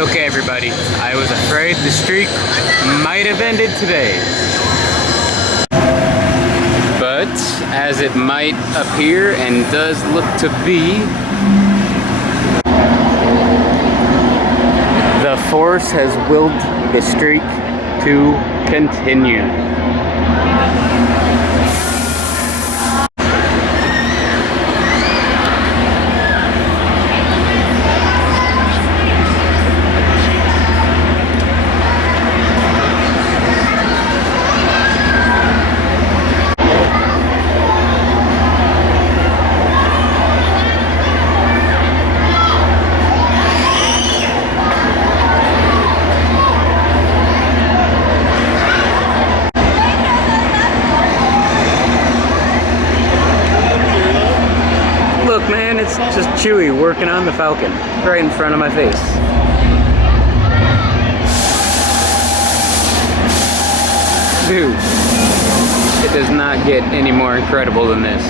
okay, everybody. I was afraid the streak might have ended today. But as it might appear and does look to be, the force has willed the streak to continue. It's just Chewy working on the Falcon right in front of my face. Dude, it does not get any more incredible than this.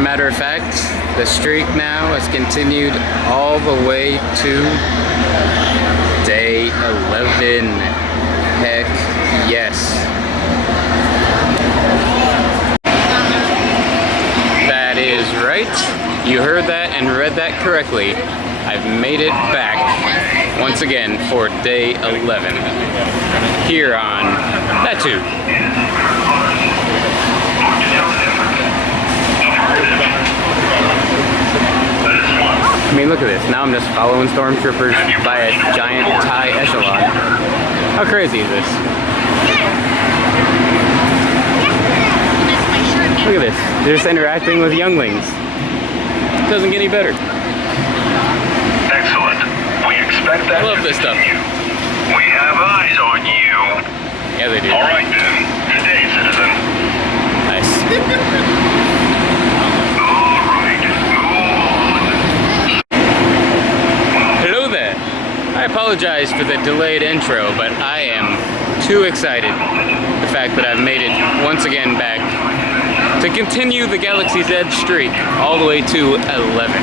Matter of fact, the streak now has continued all the way to day 11. Heck yes. That is right. You heard that and read that correctly. I've made it back once again for day 11 here on Batuu. I mean, look at this. Now I'm just following stormtroopers by a giant TIE echelon. How crazy is this? Look at this. They're just interacting with younglings. Doesn't get any better. Excellent. We expect that. I love this stuff. We have eyes on you. Yeah, they do. All right then. Good day, citizen. Nice. I apologize for the delayed intro, but I am too excited. The fact that I've made it once again back to continue the Galaxy's Edge streak all the way to 11.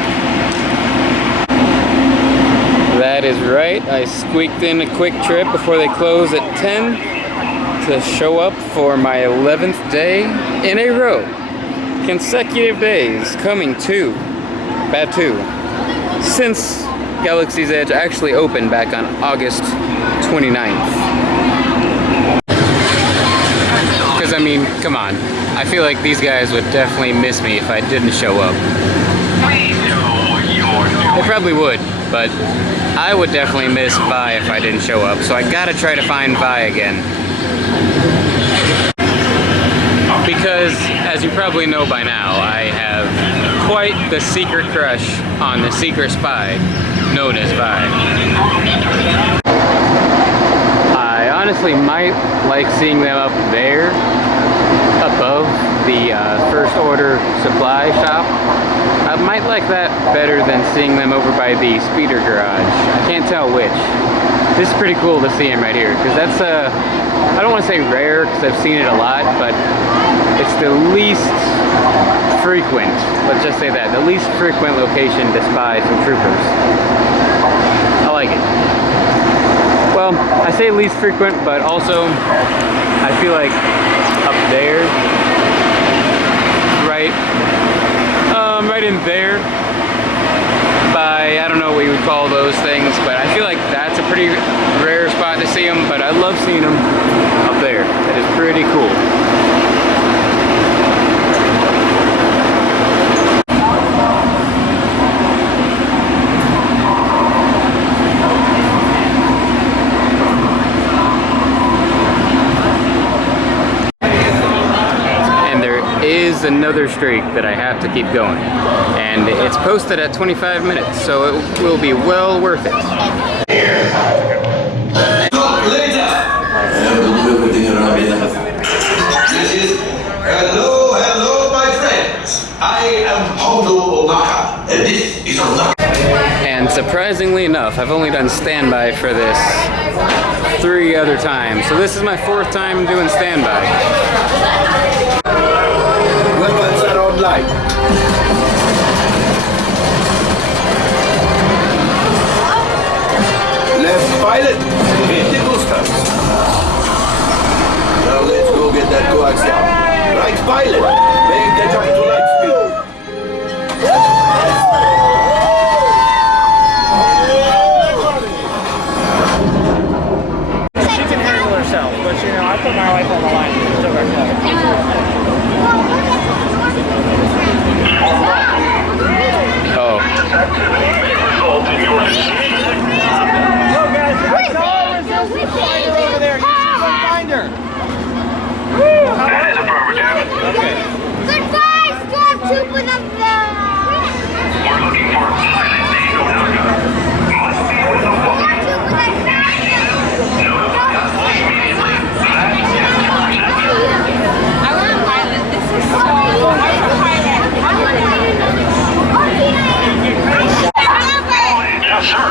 That is right. I squeaked in a quick trip before they close at 10 to show up for my 11th day in a row. Consecutive days coming to Batuu since Galaxy's Edge actually opened back on August 29th. Because, I mean, come on. I feel like these guys would definitely miss me if I didn't show up. They probably would, but I would definitely miss Vi if I didn't show up, so I gotta try to find Vi again. Because, as you probably know by now, I have quite the secret crush on the secret spy known as Vi. I honestly might like seeing them up there, above the First Order supply shop. I might like that better than seeing them over by the speeder garage. I can't tell which. This is pretty cool to see him right here, because that's I don't want to say rare, because I've seen it a lot, but it's the least frequent, let's just say that, the least frequent location to spy some troopers. I like it. Well, I say least frequent, but also I feel like up there, right in there, by, I don't know what you would call those things, but I feel like that's a pretty rare spot to see them, but I love seeing them up there. That is pretty cool. Is another streak that I have to keep going, and it's posted at 25 minutes, so it will be well worth it. Hello, my friends. I surprisingly enough, I've only done standby for this 3 other times. So this is my 4th time doing standby. Weapons are online. Left pilot, hit the boosters. Now let's go get that coaxium. Right pilot, make the jump to light speed. She can handle herself, but you know, I put my life on the line to still got called. Oh. Activity may result in your decision. Look, guys, I saw her resistance fighter over there. You should go find her. That is affirmative. Okay. Goodbye, Stormtrooper of the... We're looking for a pilot named Onaga. Must be with a woman. Notify us immediately. I want a pilot. This is so... I want a pilot. I want a pilot. Yes, sir.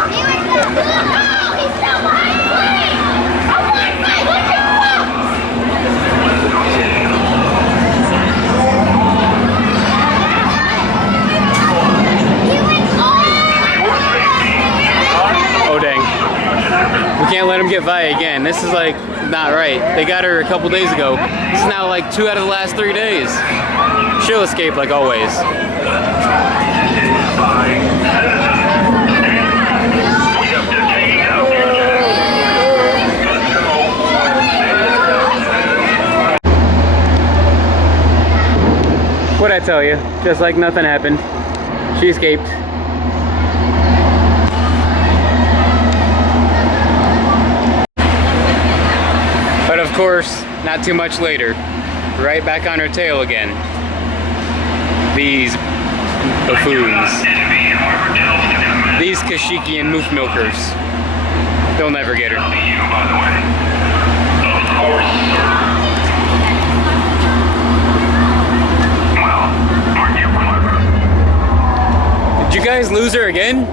Oh dang. We can't let him get Vi again. This is like not right. They got her a couple days ago. This is now like 2 out of the last 3 days. She'll escape like always. We have detained our What'd I tell you? Just like nothing happened. She escaped. But of course, not too much later, right back on her tail again. These buffoons. These Kashyyykian moof milkers. They'll never get her. You, by the way. Of course, sir. Well, aren't you clever? Did you guys lose her again?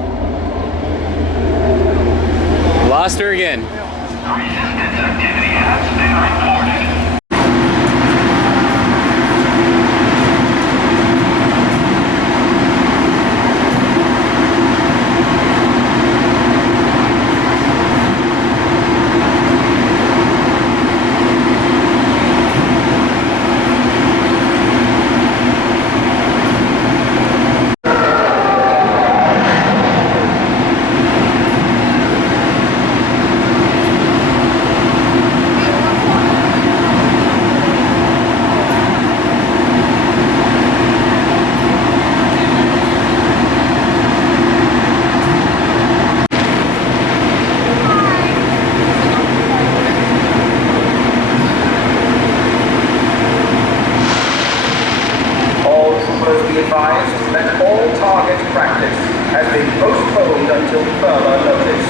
Lost her again. Resistance activity has been reported. Be advised that all target practice has been postponed until further notice.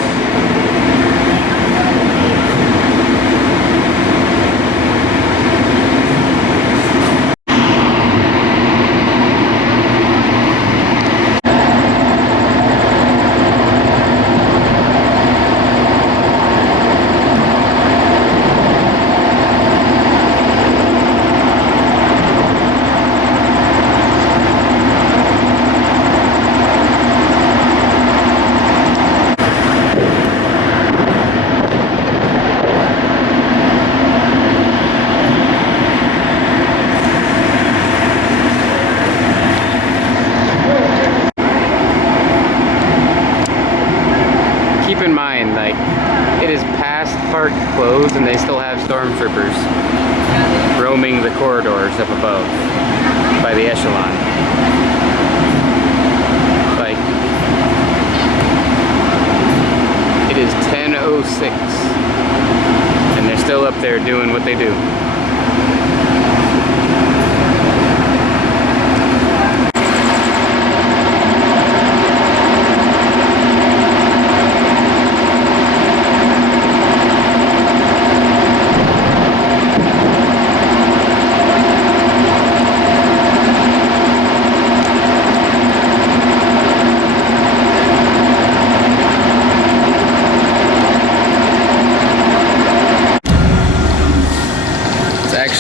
Keep in mind, like, it is past park close and they still have stormtroopers roaming the corridors up above by the echelon. Like, it is 10:06 and they're still up there doing what they do.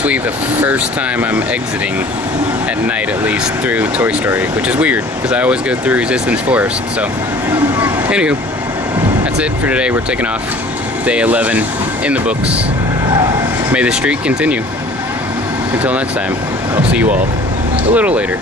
actually the first time I'm exiting at night, at least, through Toy Story, which is weird because I always go through Resistance Forest. So, anywho, that's it for today. We're taking off. Day 11 in the books. May the streak continue. Until next time, I'll see you all a little later.